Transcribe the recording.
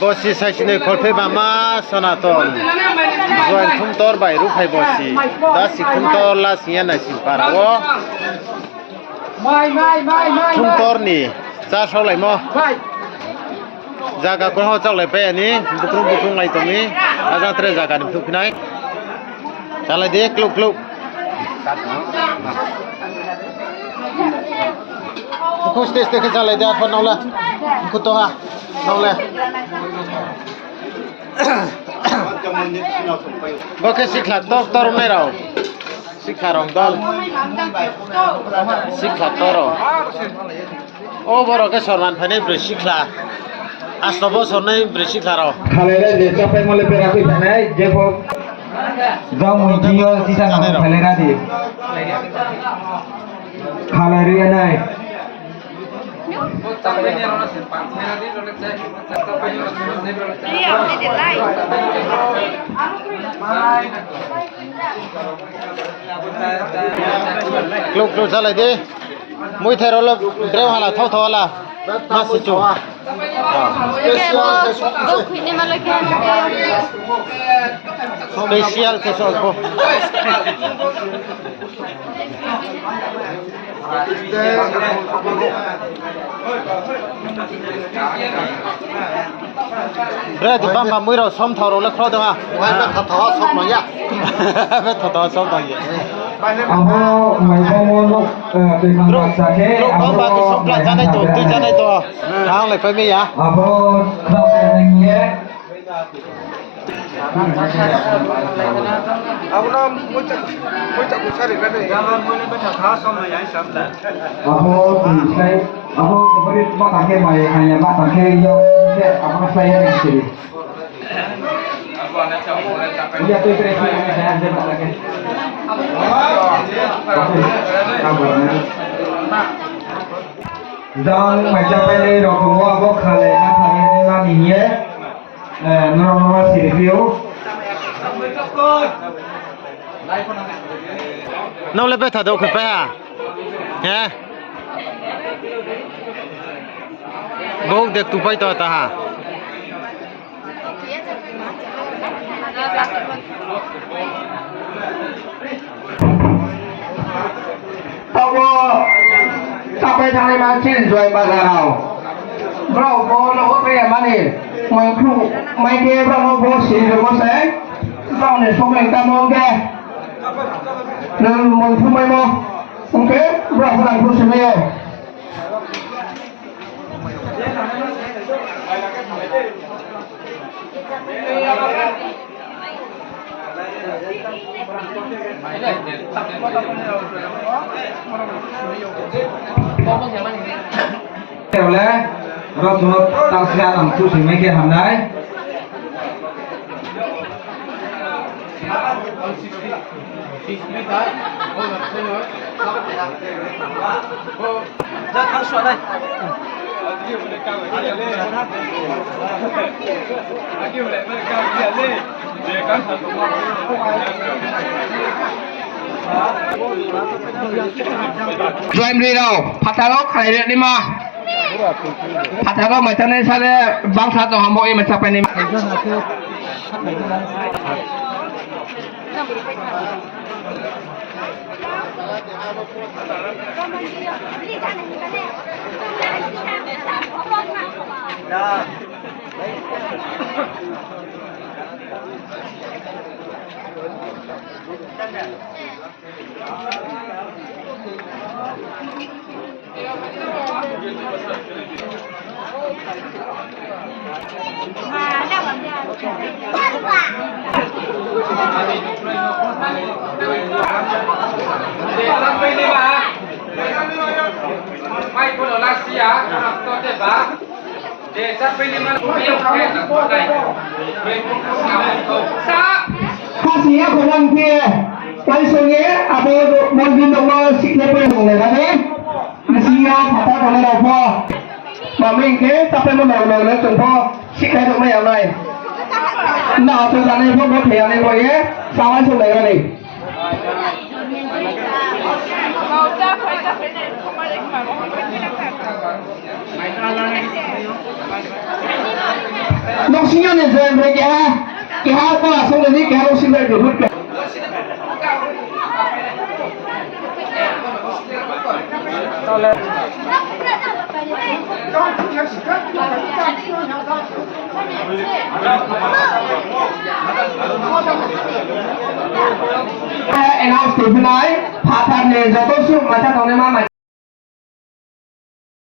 Bosi saçını kolpe mama sanaton. Zuan kumtor bay rupai bosi. Dasi kumtor la siya na simpara wo. Kumtor ni. Sa sau lai mo. Jaga ko ho chak lai pe ani. Bukrung lai to ni. Aja tre jaga ni phuk nai. Chalai de kluk kluk. Ku stes te ke chalai de apon nau la. Ku to ha. Nau la. Boke sikha tok tor mai rao. Sikha rong dol. Sikha toro. O boro ke sorman phane bre sikha. Astobo sornai bre sikha rao. Khale le chapai mole pe rakhi thanai je ko jang mui jiyo sisa na khale ra di. Khale ri nai. Kluk kluk chalai de. Mui thero lo drew hala thau thau hala. Masi chu. Special ke so ko. Bre di bamba mui ro som thau ro la khro da ha. Wai ba thau thau som no ya. Ba thau thau som da ya. Abo mai bomon lo pe khang ba sa ke abo ba ki som pla janai to tu janai to. Hang lai pai me ya. Abo khao nang ye. Abo na moi chak ku sari ka dei. Jangan moi le ba thau som na ya sam da. Abo tu sai abo kembali ba ta ke mai hanya ba ta ke yo ke apa sai yang sini. Dia tu kira kira saya ada ba ta ke. Dang macam ni rokok aku khale na khale ni na ni ye, normal si review. Nau le pe tha do ke pe ha. Ha. Bok dek tu pai to ta ha. Tahu sampai thang ni macam jual bazar tau. Berapa lo apa yang mana? Mengkru, mereka berapa bos sih berapa saya? Berapa ni semua yang kamu ke? Dan mengkru mereka, okey? Berapa orang bos semua? Theo lẽ, rốt rốt tạo ra làm chú sĩ mấy kia hẳn đấy. Ra thang soạn đây. Rồi em đi đâu? Phát thảo lốc khai điện đi mà. Phát thảo lốc mà cho nên sao đấy băng sát tổng hàm bộ em mà chạp bên đi mà. Sampai ni bah. Mai pun orang Asia, orang tu ada bah. Dia sampai ni mana pun yang kaya nak pakai. Mereka sama tu. Sa. Kasih aku orang kia. Pai sungai abu mungkin orang sikit pun sungai kan ni. Asia kata orang apa? Mami ke tapi mana contoh sikit tu macam mana? Nah tu kan ni pun boleh ni boleh. Sama sungai kan ni. น้องชิญญาเนี่ยจะเป็นแกฮะก็ส่งเลยนี่แกเราชิญเลยเดี๋ยวพูดกันไอ้น้องสตีฟนายพาทันเนี่ยจะต้องสู้มาจากตรงนี้มา